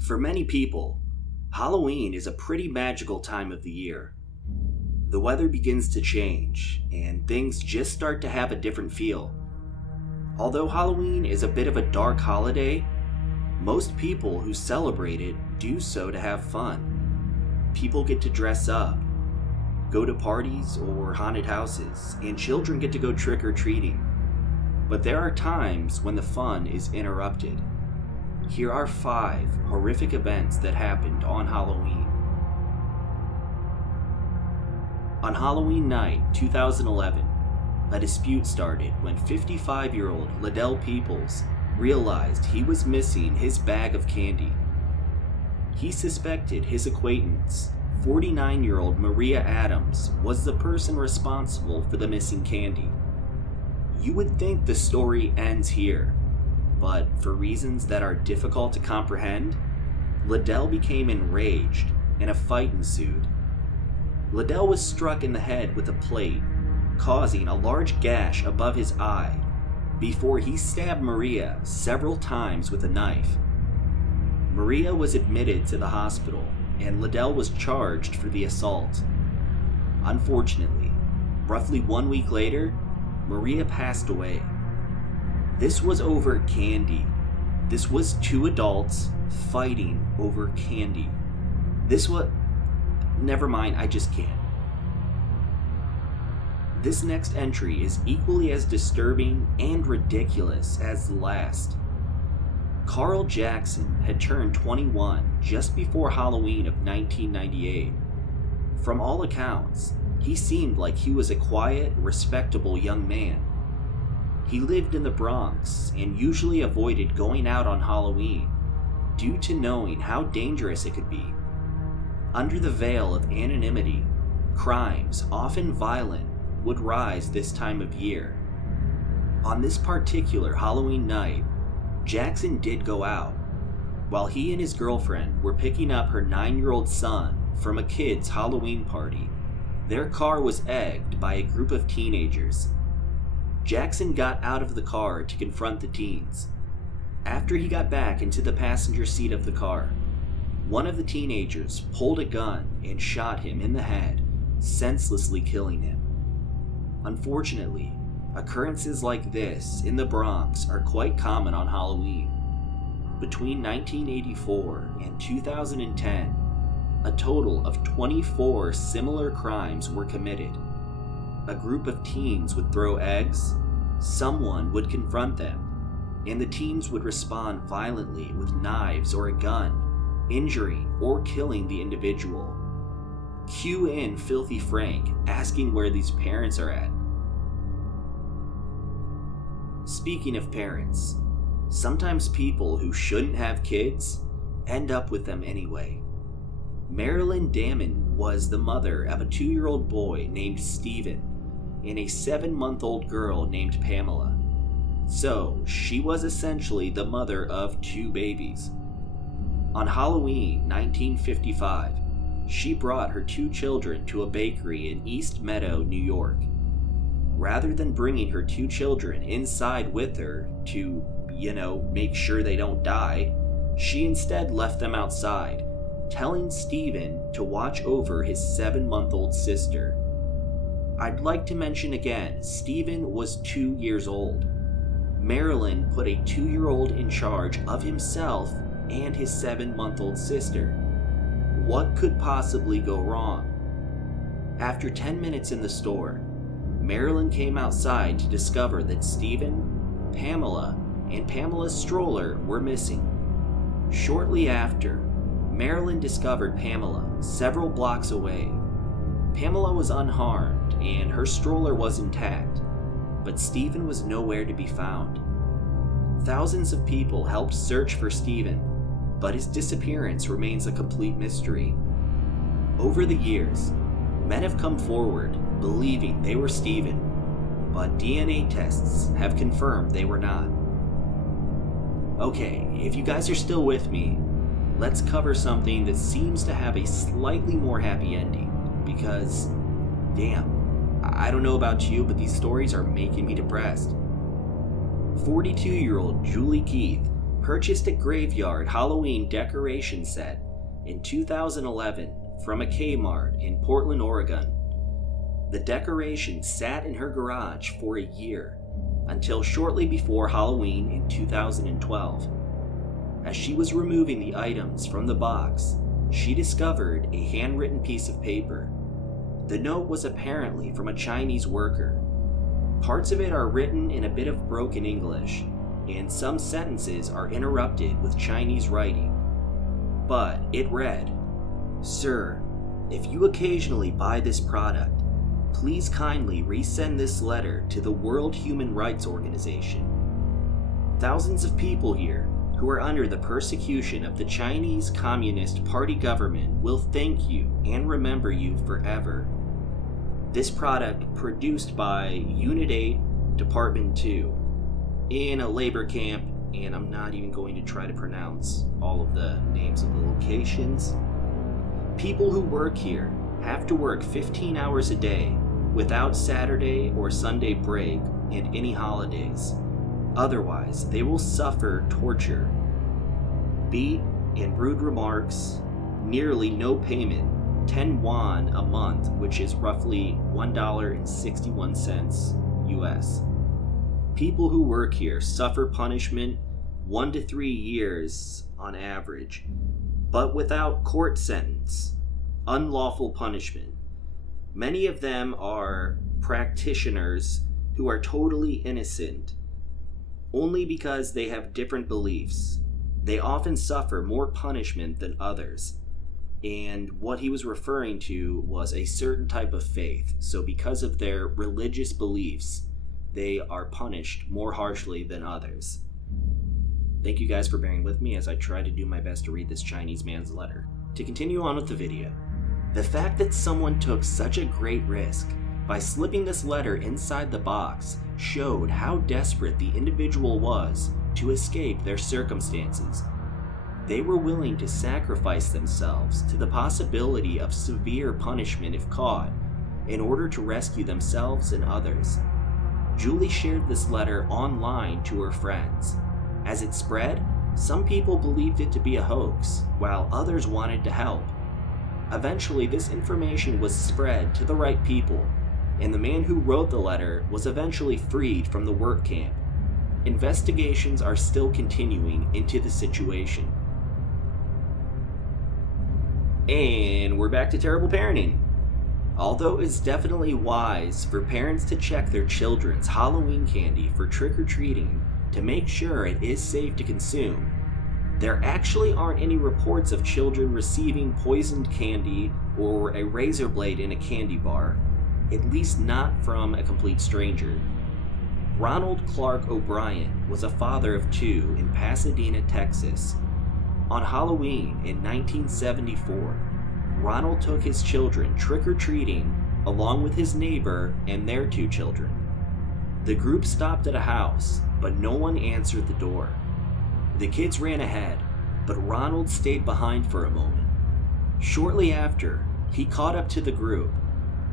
For many people, Halloween is a pretty magical time of the year. The weather begins to change, and things just start to have a different feel. Although Halloween is a bit of a dark holiday, most people who celebrate it do so to have fun. People get to dress up, go to parties or haunted houses, and children get to go trick-or-treating. But there are times when the fun is interrupted. Here are 5 horrific events that happened on Halloween. On Halloween night, 2011, a dispute started when 55-year-old Liddell Peoples realized he was missing his bag of candy. He suspected his acquaintance, 49-year-old Maria Adams, was the person responsible for the missing candy. You would think the story ends here, but for reasons that are difficult to comprehend, Liddell became enraged and a fight ensued. Liddell was struck in the head with a plate, causing a large gash above his eye, before he stabbed Maria several times with a knife. Maria was admitted to the hospital, and Liddell was charged for the assault. Unfortunately, roughly 1 week later, Maria passed away. This was over candy. This was 2 adults fighting over candy. Never mind, I just can't. This next entry is equally as disturbing and ridiculous as the last. Carl Jackson had turned 21 just before Halloween of 1998. From all accounts, he seemed like he was a quiet, respectable young man. He lived in the Bronx and usually avoided going out on Halloween due to knowing how dangerous it could be. Under the veil of anonymity, crimes, often violent, would rise this time of year. On this particular Halloween night, Jackson did go out. While he and his girlfriend were picking up her 9-year-old son from a kid's Halloween party, their car was egged by a group of teenagers. Jackson got out of the car to confront the teens. After he got back into the passenger seat of the car, one of the teenagers pulled a gun and shot him in the head, senselessly killing him. Unfortunately, occurrences like this in the Bronx are quite common on Halloween. Between 1984 and 2010, a total of 24 similar crimes were committed. A group of teens would throw eggs, someone would confront them, and the teens would respond violently with knives or a gun, injuring or killing the individual. Cue in Filthy Frank asking where these parents are at. Speaking of parents, sometimes people who shouldn't have kids end up with them anyway. Marilyn Damon was the mother of a 2-year-old boy named Steven and a 7-month-old girl named Pamela. So, she was essentially the mother of 2 babies. On Halloween 1955, she brought her 2 children to a bakery in East Meadow, New York. Rather than bringing her 2 children inside with her to, make sure they don't die, she instead left them outside, telling Steven to watch over his 7-month-old sister. I'd like to mention again, Steven was 2 years old. Marilyn put a 2-year-old in charge of himself and his 7-month-old sister. What could possibly go wrong? After 10 minutes in the store, Marilyn came outside to discover that Steven, Pamela, and Pamela's stroller were missing. Shortly after, Marilyn discovered Pamela several blocks away. Pamela was unharmed and her stroller was intact, but Steven was nowhere to be found. Thousands of people helped search for Steven, but his disappearance remains a complete mystery. Over the years, men have come forward believing they were Steven, but DNA tests have confirmed they were not. Okay, if you guys are still with me, let's cover something that seems to have a slightly more happy ending, because, damn, I don't know about you, but these stories are making me depressed. 42-year-old Julie Keith purchased a graveyard Halloween decoration set in 2011 from a Kmart in Portland, Oregon. The decoration sat in her garage for a year, until shortly before Halloween in 2012. As she was removing the items from the box, she discovered a handwritten piece of paper. The note was apparently from a Chinese worker. Parts of it are written in a bit of broken English, and some sentences are interrupted with Chinese writing. But it read, "Sir, if you occasionally buy this product, please kindly resend this letter to the World Human Rights Organization. Thousands of people here who are under the persecution of the Chinese Communist Party government will thank you and remember you forever. This product produced by Unit 8, Department 2, in a labor camp," and I'm not even going to try to pronounce all of the names of the locations. "People who work here have to work 15 hours a day without Saturday or Sunday break and any holidays. Otherwise, they will suffer torture, beat and rude remarks, nearly no payment, 10 yuan a month, which is roughly $1.61 US. People who work here suffer punishment 1 to 3 years on average, but without court sentence, unlawful punishment. Many of them are practitioners who are totally innocent, only because they have different beliefs. They often suffer more punishment than others." And what he was referring to was a certain type of faith. So because of their religious beliefs, they are punished more harshly than others. Thank you guys for bearing with me as I try to do my best to read this Chinese man's letter. To continue on with the video, the fact that someone took such a great risk by slipping this letter inside the box showed how desperate the individual was to escape their circumstances. They were willing to sacrifice themselves to the possibility of severe punishment if caught, in order to rescue themselves and others. Julie shared this letter online to her friends. As it spread, some people believed it to be a hoax, while others wanted to help. Eventually, this information was spread to the right people, and the man who wrote the letter was eventually freed from the work camp. Investigations are still continuing into the situation. And we're back to terrible parenting. Although it's definitely wise for parents to check their children's Halloween candy for trick-or-treating to make sure it is safe to consume, there actually aren't any reports of children receiving poisoned candy or a razor blade in a candy bar, at least not from a complete stranger. Ronald Clark O'Brien was a father of 2 in Pasadena, Texas. On Halloween in 1974, Ronald took his children trick-or-treating along with his neighbor and their 2 children. The group stopped at a house, but no one answered the door. The kids ran ahead, but Ronald stayed behind for a moment. Shortly after, he caught up to the group.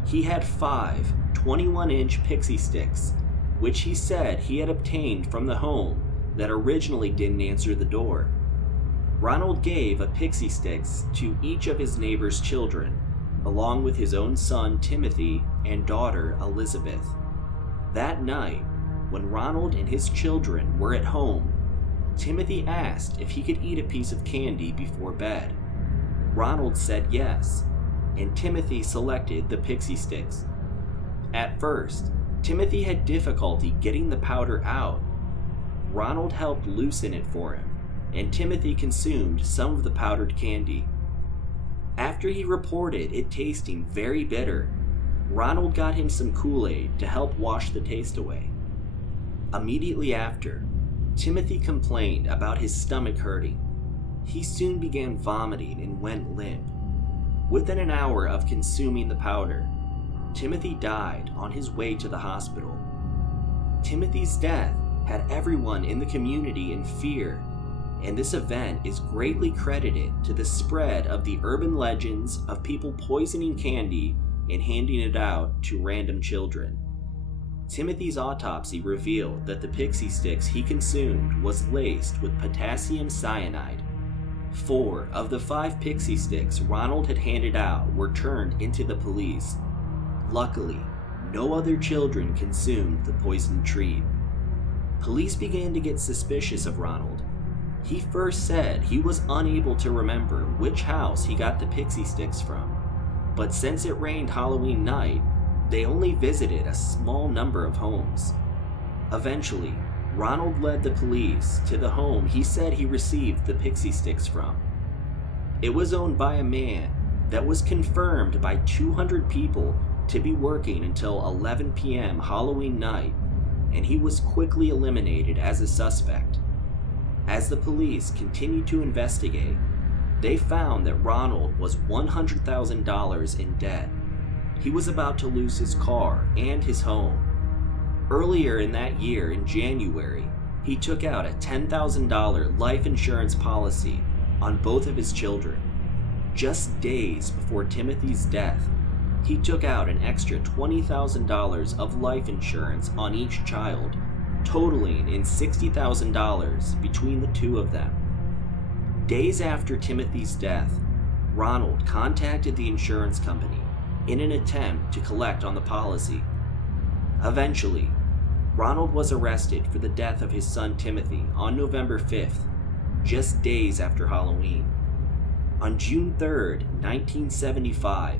He had 5 21-inch pixie sticks, which he said he had obtained from the home that originally didn't answer the door. Ronald gave a pixie sticks to each of his neighbor's children, along with his own son Timothy and daughter Elizabeth. That night, when Ronald and his children were at home, Timothy asked if he could eat a piece of candy before bed. Ronald said yes, and Timothy selected the pixie sticks. At first, Timothy had difficulty getting the powder out. Ronald helped loosen it for him, and Timothy consumed some of the powdered candy. After he reported it tasting very bitter, Ronald got him some Kool-Aid to help wash the taste away. Immediately after, Timothy complained about his stomach hurting. He soon began vomiting and went limp. Within an hour of consuming the powder, Timothy died on his way to the hospital. Timothy's death had everyone in the community in fear, and this event is greatly credited to the spread of the urban legends of people poisoning candy and handing it out to random children. Timothy's autopsy revealed that the pixie sticks he consumed was laced with potassium cyanide. 4 of the 5 pixie sticks Ronald had handed out were turned into the police. Luckily, no other children consumed the poisoned treat. Police began to get suspicious of Ronald. He first said he was unable to remember which house he got the pixie sticks from, but since it rained Halloween night, they only visited a small number of homes. Eventually, Ronald led the police to the home he said he received the pixie sticks from. It was owned by a man that was confirmed by 200 people to be working until 11 p.m. Halloween night, and he was quickly eliminated as a suspect. As the police continued to investigate, they found that Ronald was $100,000 in debt. He was about to lose his car and his home. Earlier in that year, in January, he took out a $10,000 life insurance policy on both of his children. Just days before Timothy's death, he took out an extra $20,000 of life insurance on each child, totaling in $60,000 between the two of them. Days after Timothy's death, Ronald contacted the insurance company in an attempt to collect on the policy. Eventually, Ronald was arrested for the death of his son Timothy on November 5th, just days after Halloween. On June 3rd, 1975,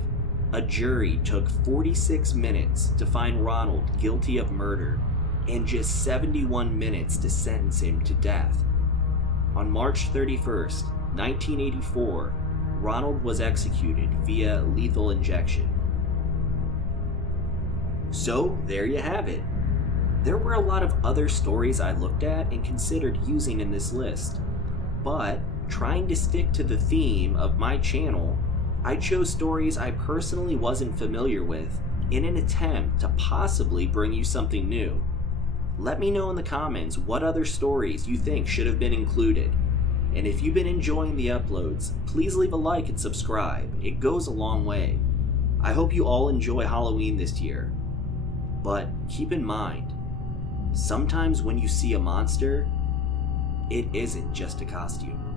a jury took 46 minutes to find Ronald guilty of murder and just 71 minutes to sentence him to death. On March 31st, 1984, Ronald was executed via lethal injection. So, there you have it. There were a lot of other stories I looked at and considered using in this list, but trying to stick to the theme of my channel, I chose stories I personally wasn't familiar with in an attempt to possibly bring you something new. Let me know in the comments what other stories you think should have been included, and if you've been enjoying the uploads, please leave a like and subscribe. It goes a long way. I hope you all enjoy Halloween this year. But keep in mind, sometimes when you see a monster, it isn't just a costume.